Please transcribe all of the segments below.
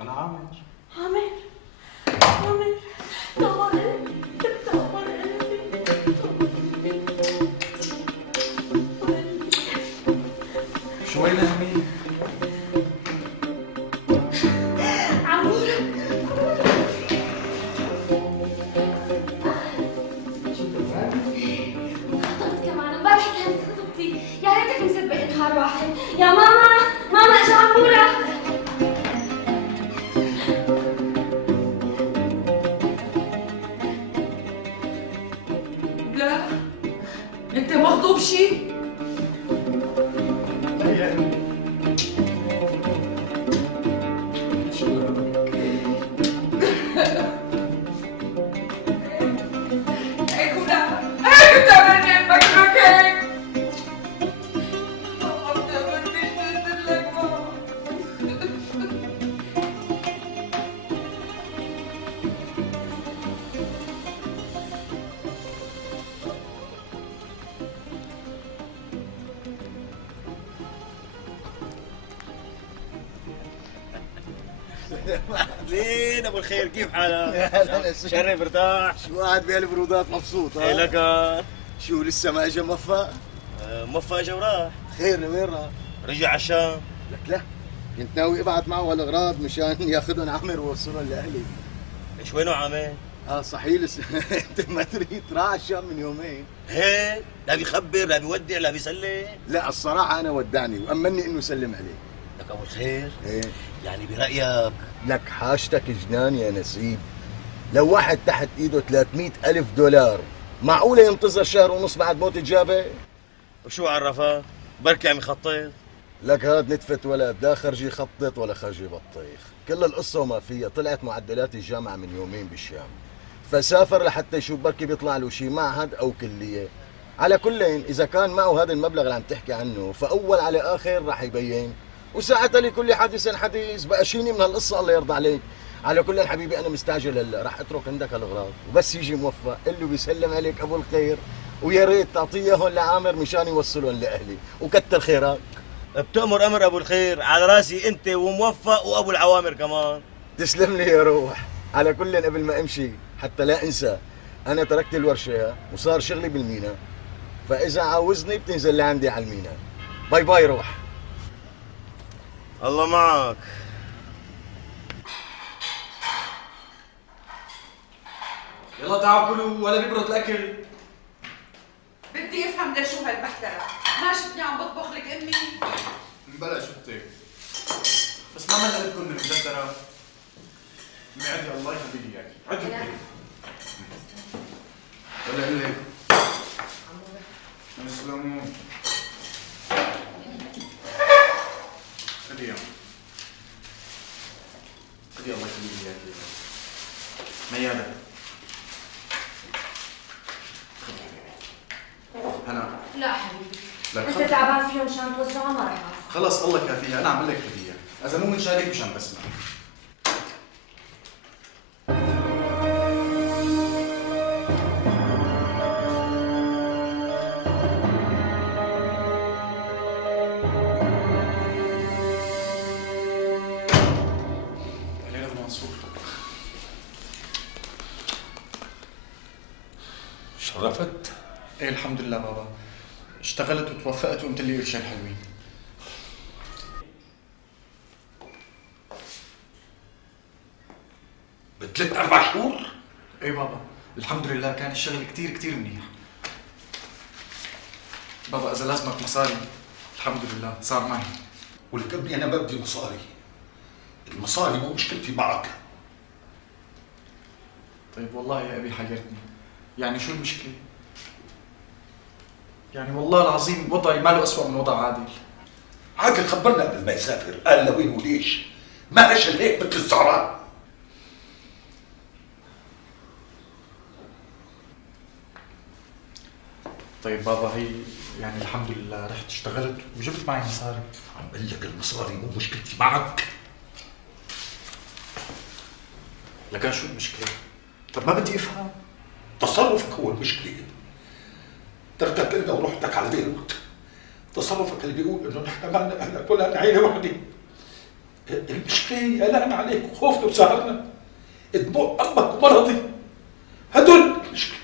انا عامر. عامر عامر طور قلبي طور قلبي. شو وين امي؟ عمورة خطبت كمان امبارح كانت خطبتي، يا ريتك مسبق نهار واحد. يا ماما ماما اجا عمورة. لا انت مخطوب شي؟ هيك ولا هيك بتعملني المكروك هيك؟ والله بتعملني قلت لك ماما. لين ابو الخير كيف حالك؟ هلا شرف ارتاح. شو قاعد بهالبرودات مبسوط ايه ها؟ لك شو لسه ما اجى موفق؟ موفق اجا وراح خير لوين راح؟ رجع على الشام. لك لا كنت ناوي ابعت معه هالاغراض مشان ياخذهم عمر ويوصلهم لاهلي. ايش وينه عامل؟ صحيح لسه انت ما تريد راح على الشام من يومين. هيك لا بيخبر لا بيودع لا بيسلم. لا الصراحة أنا ودعني وأمني إنه سلم عليك. لك ابو الخير إيه؟ يعني برايك لك حاجتك جنان يا نسيب. لو واحد تحت إيده 300,000 دولار معقولة ينتظر شهر ونص بعد موت الجابة؟ وشو عرفك؟ بركي عم يخطط. لك هاد نتفة ولد لا خرجي خطط ولا خرجي بطيخ. كل القصة وما فيها طلعت معدلات الجامعة من يومين بالشام، فسافر لحتى يشوف بركي بيطلع له شي معهد أو كلية. على كلين إذا كان معه هذا المبلغ اللي عم تحكي عنه فأول على آخر رح يبين، وساعتها لكل حادث حديث. بقى شيني من هالقصة الله يرضى عليك. على كل حبيبي أنا مستعجل هلا رح أترك عندك هالأغراض، وبس يجي موفق قل له بيسلم عليك أبو الخير، ويا ريت تعطيه هون لعامر مشان يوصلهم لأهلي، وكتر خيرك. بتأمر امر ابو الخير على راسي انت وموفق وابو العوامر كمان. تسلم لي يا روح. على كل قبل ما امشي حتى لا انسى، انا تركت الورشه وصار شغلي بالمينا، فاذا عاوزني بتنزل لعندي على المينا. باي باي روح. الله معك. يلا تعالوا كلوا ولا بيبرد الاكل. بدي افهم لشو هالبحترة، ما شفتني عم بطبخ لك امي؟ بلا شفتك بس ما ملقتكم من المجدرة. امي عدي الله يخليك اياكي. عدي ولا اقول لك مسلمون خدي خدي الله يخليك اياكي. ميادة هلا. لا حبيبي لك انت تعبان فيهم مشان توزعهم ما رح اخذ. خلص الله كافيها، انا اعمل لك هديه، اذا مو مشانك مشان بسمع. علينا ابو منصور. شرفت؟ ايه الحمد لله بابا، اشتغلت وتوفقت وقمت لي قرشين حلوين. بثلاث أربع شهور؟ ايه بابا الحمد لله كان الشغل كتير كتير منيح. بابا اذا لازمك مصاري الحمد لله صار معي. ولك ابني أنا ما بدي مصاري. المصاري مو مشكلتي معك. طيب والله يا ابي حيرتني، يعني شو المشكلة؟ يعني والله العظيم وضعي ما له أسوأ من وضع عادل. عادل خبرنا قبل ما يسافر قال لوين وليش. ما أجل هيك مثل الزعران. طيب بابا هي يعني الحمد لله رحت اشتغلت وجبت معي مصاري. عم بقول لك المصاري مو مشكلتي معك. لكن شو المشكلة؟ طب ما بدي افهم. تصرفك هو المشكلة. تركت لنا ورحتك على بيروت. تصرفك اللي بيقول انه نحن ما لنا اهلك ولا لنا عيلة وحدة. المشكلة قلقنا عليك وخوفنا وسهرنا، دموع أمك ومرضي هدول المشكلة.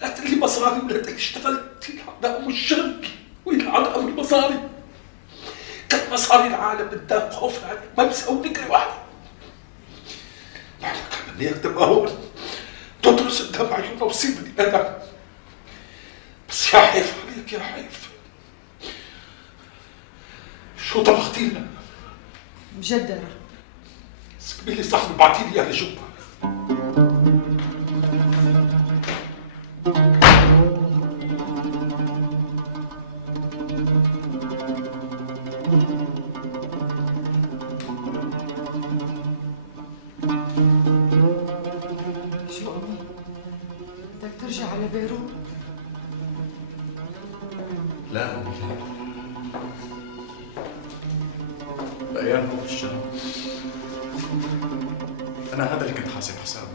لا تقلي مصاري ولا تقلي اشتغلت، يلعن أبو الشغل ويلعن أبو المصاري. كل مصاري العالم قدام خوفنا عليك، ما بيساوي نكري واحدة. نحن كان بدي أكتب هون تدرس قدام عيوننا وتصير بني آدم، بس يا حيف عليك يا حيف. شو طبختي لنا؟ مجدرة. سكبي لي صحن وبعتي لي اياه لجوا. شو أمي؟ بدك ترجع على بيروت؟ لا أمي لا. بأيام هو الشهر أنا هذا اللي كنت حاسب حسابه.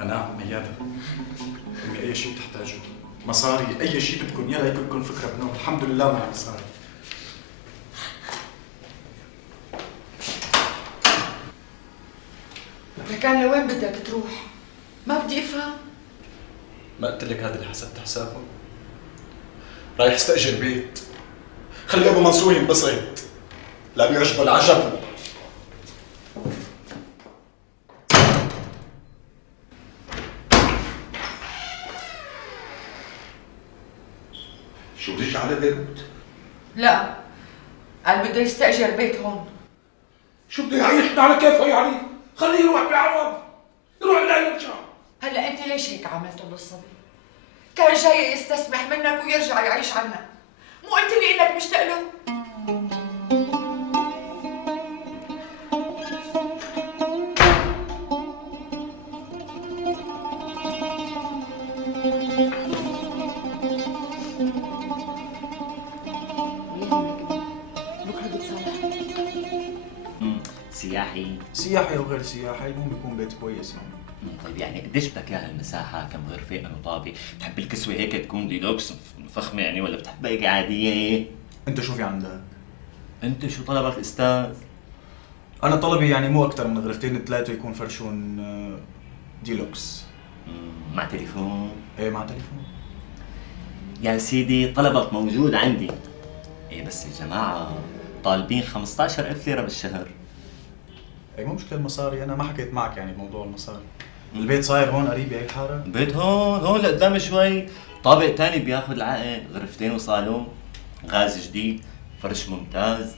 أنا ميادة أمي أي شيء بتحتاجه، مصاري أي شيء بدكم يلا يكون لكم فكرة بنوم. الحمد لله معي مصاري. لكان لوين بدك تروح؟ ما بدي افهم. ما قلت لك هذا اللي حسبت حسابه؟ رايح استأجر بيت، خلي أبو منصور ينبسط، لا بيعجبه العجب. شو رجع على بيروت؟ لا، قال بده يستأجر بيت هون. شو بده يعيشنا على كيفه يعني؟ خليه يروح بعوض، يروح لا يرجع. هلا انت ليش هيك عملته للصبي؟ كان جاي يستسمح منك ويرجع يعيش عنا. مو قلت لي انك مشتاق له؟ بكره بتصالح. سياحي. سياحي أو غير سياحي المهم يكون بيت كويس يعني. طيب يعني قديش بدك اياها المساحة؟ كم غرفة؟ انه طابة؟ بتحب الكسوة هيك تكون ديلوكس فخمة يعني ولا بتحبها هيك عادية؟ أنت شو في عندك؟ انت شو طلبك استاذ؟ أنا طلبي يعني مو أكثر من غرفتين ثلاثة يكون فرشون ديلوكس. مع تليفون؟ إيه مع تليفون. يا سيدي طلبك موجود عندي. ايه بس الجماعة طالبين 15,000 ليرة بالشهر. إيه مو مشكلة المصاري، أنا ما حكيت معك يعني بموضوع المصاري. البيت صاير هون قريب بهي الحارة؟ البيت هون لقدام شوي، طابق تاني بياخذ العقد، غرفتين وصالون، غاز جديد، فرش ممتاز،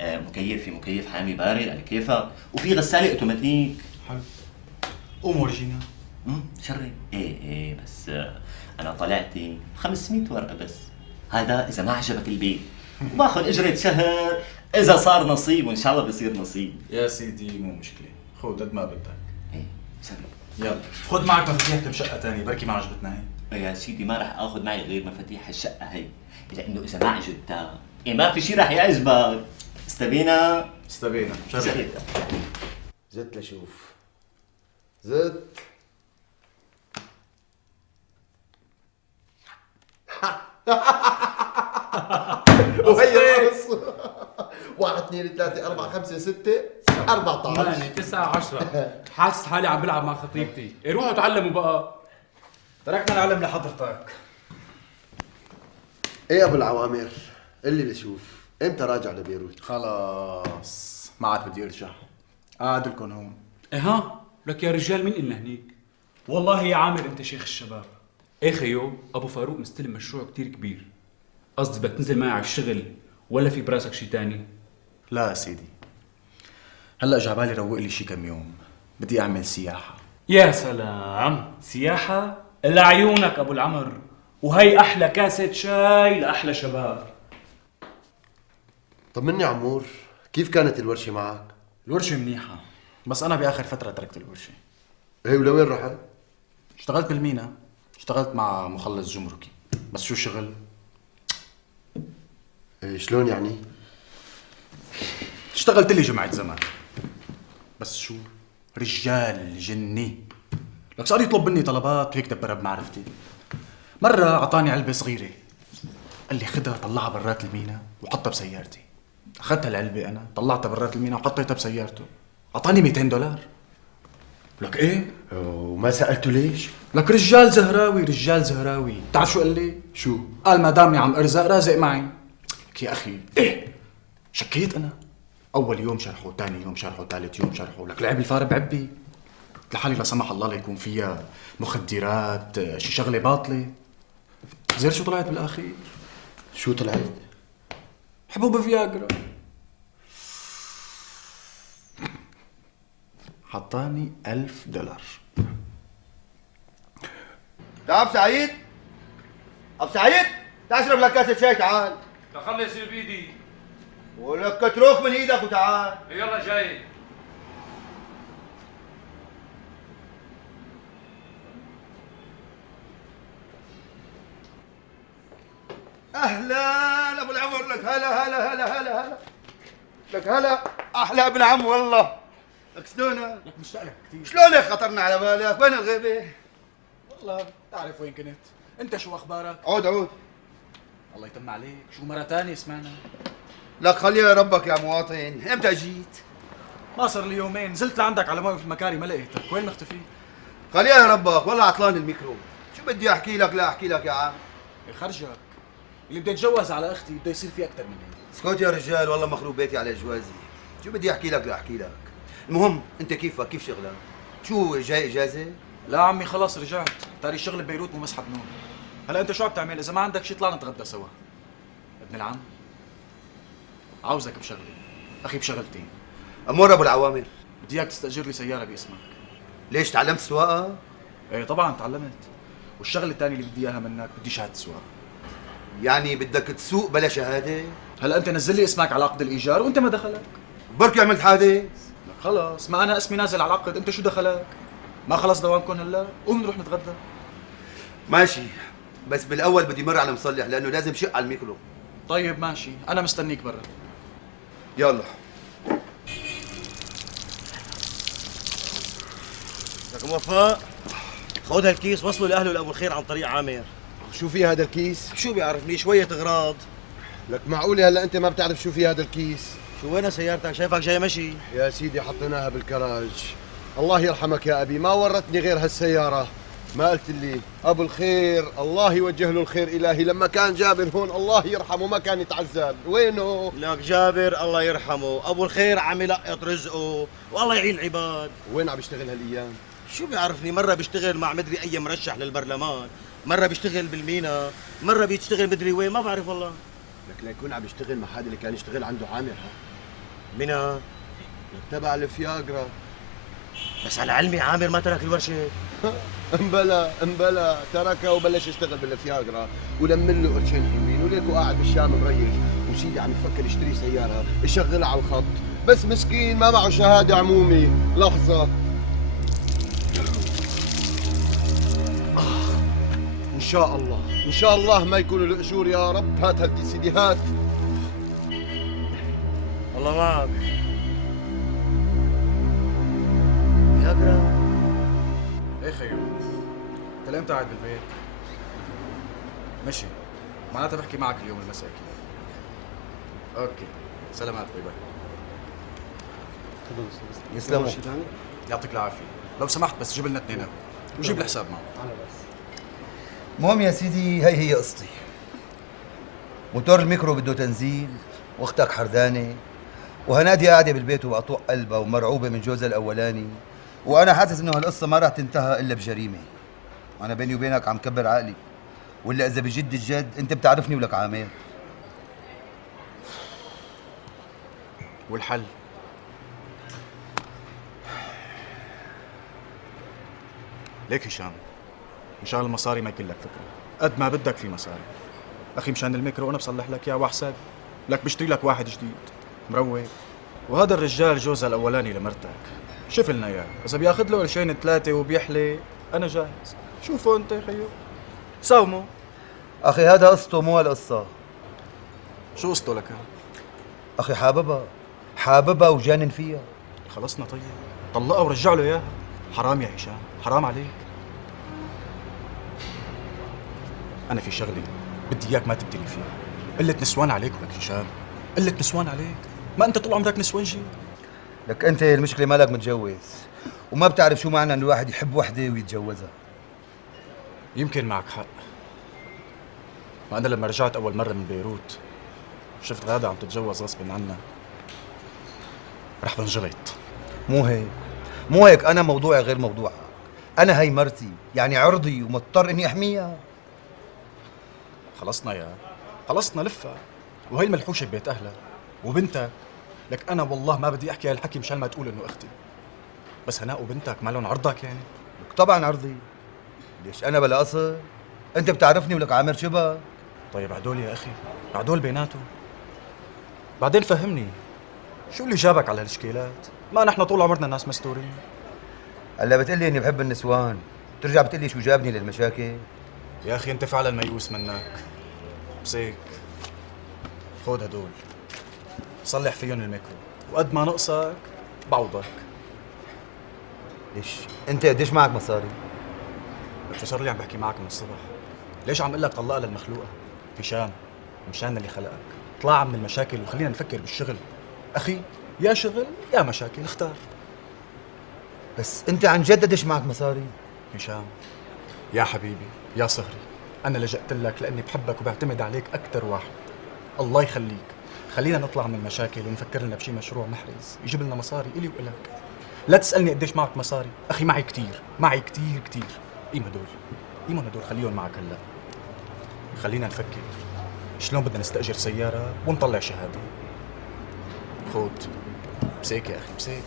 مكيف حامي بارد على كيفك، وفي غسالة اوتوماتيك. حلو. قوم ورجينا. شري. ايه بس انا طلعتي 500 ورقة بس. هذا اذا ما عجبك البيت، وباخذ اجرة شهر اذا صار نصيب، وان شاء الله بصير نصيب. يا سيدي مو مشكلة، خذ قد ما بدك. ايه شري. يلا خذ معك مفاتيح كم شقة تانية، بركي ما عجبتنا هي. يا سيدي ما راح اخذ معي غير مفاتيح الشقة هي، لانه اذا ما عجبتك إيه ما في شيء راح يعجبك. استبينا؟ استبينا. شري. زدت لشوف. زدت. وهي نص. 1 2 3 4 5 6 14 8 9 10. حاسس حالي عم بلعب مع خطيبتي. إيه روحوا تعلموا بقى. تركنا العلم لحضرتك. ايه ابو العوامر اللي بشوف امتى راجع لبيروت؟ خلاص ما عاد بدي ارجع، قاعد لكم هون. إيه ها؟ لك يا رجال مين إلنا هنيك؟ والله يا عامر أنت شيخ الشباب. إيه خيو أبو فاروق مستلم مشروع كتير كبير. قصدي بدك تنزل معي على الشغل ولا في براسك شي تاني؟ لا يا سيدي، هلا جعبالي روق لي شي كم يوم، بدي اعمل سياحة. يا سلام، سياحة؟ لعيونك أبو العمر، وهي أحلى كاسة شاي لأحلى شباب. طمني عمور، كيف كانت الورشة معك؟ الورشة منيحة، بس أنا بآخر فترة تركت الورشة. ايه ولوين رحت؟ اشتغلت بالمينا، اشتغلت مع مخلص جمركي، بس شو شغل؟ إيه شلون يعني؟ اشتغلت لي جمعة زمان، بس شو؟ رجال جني. لك صار يطلب مني طلبات وهيك دبرها بمعرفتي. مرة أعطاني علبة صغيرة، قال لي خدها طلعها برات المينا وحطها بسيارتي. اخذت العلبه انا، طلعتها برات المينا وحطيتها بسيارته. اعطاني $200. لك ايه؟ وما سألته ليش؟ لك رجال زهراوي، رجال زهراوي. بتعرف شو قال لي؟ شو؟ قال ما دامي عم ارزق رازق معي. لك يا اخي ايه؟ شكيت انا. اول يوم شرحه، ثاني يوم شرحه، ثالث يوم شرحه، لك لعب الفار بعبي. قلت لحالي لا سمح الله لا يكون فيها مخدرات، شي شغله باطله. زين شو طلعت بالاخير؟ شو طلعت؟ حبوب فياجرا. حطاني $1000. تعال ابو سعيد، ابو سعيد تعال اشرب لك كاسه شاي تعال. خلي يصير بيدي. ولك اترك من ايدك وتعال. يلا جاي. اهلا ابو العمر، لك هلا هلا هلا هلا هلا. لك هلا احلى ابن عم والله. لك شلونك؟ لك مشتاق لك كثير. شلونك خطرنا على بالك؟ وين الغيبه؟ والله بتعرف وين كنت. انت شو اخبارك؟ عود عود. الله يتم عليك، شو مرة ثانية سمعنا؟ لك خليها ربك يا مواطن، امتى جيت؟ ما صار لي يومين، نزلت لعندك على موقف المكاري ما لقيتك، وين مختفي؟ خليها ربك، والله عطلان الميكرو. شو بدي احكي لك؟ لا احكي لك يا عم. خرجك. اللي بده يتجوز على اختي بده يصير في اكثر من هيك. اسكت يا رجال، والله مخروب بيتي على جوازي. شو بدي احكي لك؟ لا احكي لك. المهم انت كيفك؟ كيف شغلك؟ شو جاي اجازه؟ لا عمي خلص رجعت، تاري الشغل ببيروت مو مسحب نوم. هلا انت شو عم تعمل؟ اذا ما عندك شيء طلع نتغدى سوا. ابن العم عاوزك بشغله، اخي بشغلتين. امور ابو العوامر. بدي اياك تستاجر لي سياره باسمك. ليش تعلمت سواقه؟ ايه طبعا تعلمت. والشغله الثانيه اللي بدي اياها منك، بدي شهاده سواقه. يعني بدك تسوق بلا شهاده؟ هلا انت نزل لي اسمك على عقد الايجار وانت ما دخلك. بركي عملت حادث؟ خلص ما انا اسمي نازل على العقد، انت شو دخلك؟ ما خلص دوامكم هلا؟ قوم نروح نتغدى. ماشي، بس بالاول بدي مر على مصلح لانه لازم شق على الميكرو. طيب ماشي، انا مستنيك برا. يلا. لك موفق، خذ هالكيس وصله لاهله لابو الخير عن طريق عامر. شو في هذا الكيس؟ شو بيعرفني شويه اغراض. لك معقولة هلا انت ما بتعرف شو في هذا الكيس؟ شو وين سيارتك؟ شايفك جاي مشي. يا سيدي حطيناها بالكراج. الله يرحمك يا ابي، ما ورتني غير هالسيارة. ما قلت لي ابو الخير الله يوجه له الخير الهي، لما كان جابر هون الله يرحمه ما كان يتعذب. وينه؟ لك جابر الله يرحمه، ابو الخير عم يلقط رزقه والله يعين العباد. وين عم يشتغل هالايام؟ شو بيعرفني، مره بيشتغل مع مدري اي مرشح للبرلمان، مره بيشتغل بالمينا، مره بيشتغل مدري وين، ما بعرف والله. لك ليكون عم يشتغل مع هذا اللي كان يشتغل عنده عامر. ها مينا تبع الفياجرا. بس على علمي عامر ما ترك الورشه. امبلا تركها وبلش يشتغل بالفياجرا ولمن له قرشين حلوين، وليكو قاعد بالشام مريج، وسيدي عم يفكر يشتري سياره يشغلها على الخط، بس مسكين ما معه شهاده عمومي. لحظه. ان شاء الله ان شاء الله ما يكونوا القشور يا رب. هات هالكيس سيدي هات. الله معك. فياجرا. ايه خيو، انت ليه قاعد بالبيت؟ مشي، معناتها بحكي معك اليوم المساء اكيد. اوكي، سلامات، باي باي. يسلموا. يعطيك العافيه. لو سمحت بس جيب لنا 2 قهوة وجيب الحساب معه. المهم يا سيدي، هي قصتي. موتور الميكرو بده تنزيل، واختك حردانه، وهنادي قاعده بالبيت ومقطوع قلبها ومرعوبه من جوزها الاولاني، وانا حاسس انه هالقصه ما راح تنتهي الا بجريمه. انا بيني وبينك عم كبر عقلي، ولا اذا بجد الجد انت بتعرفني ولك عامر. والحل؟ ليك هشام، مشان المصاري ما يكون لك فكره، قد ما بدك في مصاري. اخي مشان الميكرو انا بصلح لك اياه واحسن لك، بشتري لك واحد جديد مروق. وهذا الرجال جوزها الاولاني لمرتك، شوف لنا اياه، اذا بياخذ له قرشين 3 وبيحلي انا جاهز. شوفوا انت يا خيو، ساوموا. اخي هذا قصته مو هالقصه. شو قصته لك؟ اخي حاببها وجانن فيها. خلصنا طيب، طلقها ورجع له اياها. حرام يا هشام، حرام عليك. انا في شغلي بدي اياك ما تبتلي فيها، قلة نسوان عليك ولك هشام. قلة نسوان عليك؟ ما انت طول عمرك نسوانجي. لك انت المشكله مالك متجوز وما بتعرف شو معنى انه الواحد يحب وحده ويتجوزها. يمكن معك حق. ما انا لما رجعت اول مره من بيروت شفت غاده عم تتجوز غصب عنها، رح بنجلط. مو هيك، انا موضوعي غير موضوعك. انا هي مرتي، يعني عرضي ومضطر اني احميها. خلصنا لفه، وهي الملحوشه ببيت اهلها وبنتك. لك انا والله ما بدي احكي هالحكي مشان ما تقول انه اختي، بس هناء وبنتك مالهم عرضك يعني؟ لك طبعا عرضي، ليش انا بلا اصل؟ انت بتعرفني ولك عامر شبه. طيب هدول يا اخي، هدول بيناتهم. بعدين فهمني، شو اللي جابك على هالشكيلات؟ ما نحن طول عمرنا ناس مستورين. هلا بتقلي اني بحب النسوان، بترجع بتقلي شو جابني للمشاكل؟ يا اخي انت فعلا ميؤوس منك. بس هيك خود هدول صلح فيهم الميكرو، وقد ما نقصك بعوضك. ليش؟ انت قديش معك مصاري؟ لك شو صار لي عم بحكي معك من الصبح؟ ليش عم اقول لك طلقها للمخلوقه؟ هشام، مشان اللي خلقك اطلع من المشاكل وخلينا نفكر بالشغل. اخي يا شغل يا مشاكل، اختار. بس انت عن جد قديش معك مصاري؟ هشام يا حبيبي يا صهري، انا لجأت لك لاني بحبك وبعتمد عليك اكثر واحد. الله يخليك، خلينا نطلع من المشاكل ونفكر لنا بشي مشروع محرز يجيب لنا مصاري الي والك. لا تسالني قديش معك مصاري، اخي معي كثير. قيم هدول خليهم معك هلا. خلينا نفكر شلون بدنا نستاجر سياره ونطلع شهاده. خود مسيك يا اخي مسيك.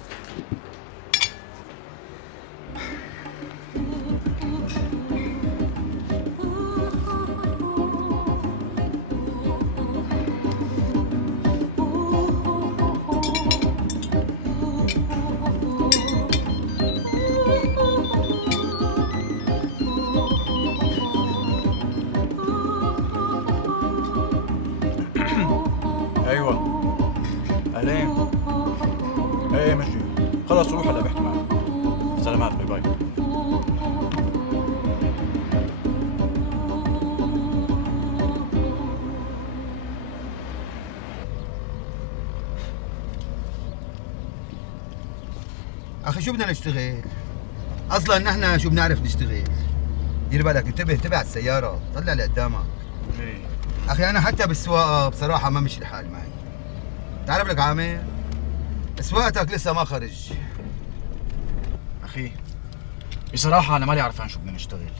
ايوه اهلين. ايه ماشي خلاص روح هلا بحكي معك. سلامات باي باي. اخي شو بدنا نشتغل؟ اصلا نحن شو بنعرف نشتغل؟ دير بالك، انتبه على السياره، طلع لقدامك. اخي انا حتى بالسواقه بصراحه ما مشي الحال معي. تعرف لك عامر، سواقتك لسه ما خرج. اخي بصراحه انا مالي عرفان شو بدنا نشتغل.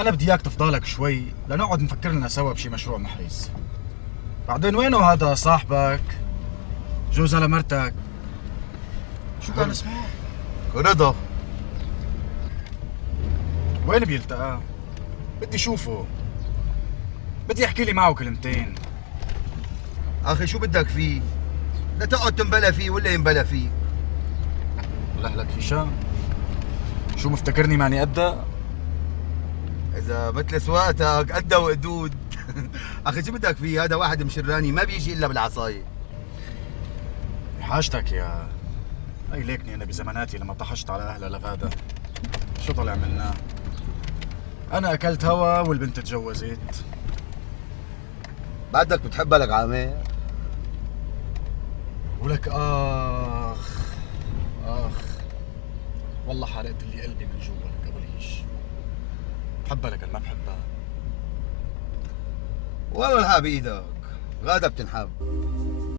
انا بدي اياك تفضلك شوي لنقعد نفكر لنا سوا بشي مشروع محرز. بعدين وينه هذا صاحبك جوز لمرتك؟ شو كان اسمه؟ رضا. وين بيلتقى؟ بدي شوفه، بدي احكي لي معه كلمتين. اخي شو بدك فيه؟ لا تقعد تنبلى فيه ولا ينبلى فيك. لك هشام، شو مفتكرني ماني قدها؟ اذا مثل سواقتك قدها وقدود. اخي شو بدك فيه؟ هذا واحد مشراني ما بيجي الا بالعصايه. حاجتك يا اي ليكني انا بزماناتي لما طحشت على اهلها لغاده شو طلع منها؟ انا اكلت هوا والبنت تجوزت. بعدك بتحبها لك عامر؟ ولك اخ والله حرقت لي قلبي من جوا لك ابو ليش. بحبها لك ما بحبها. والله الحق بايدك، غاده بتنحب.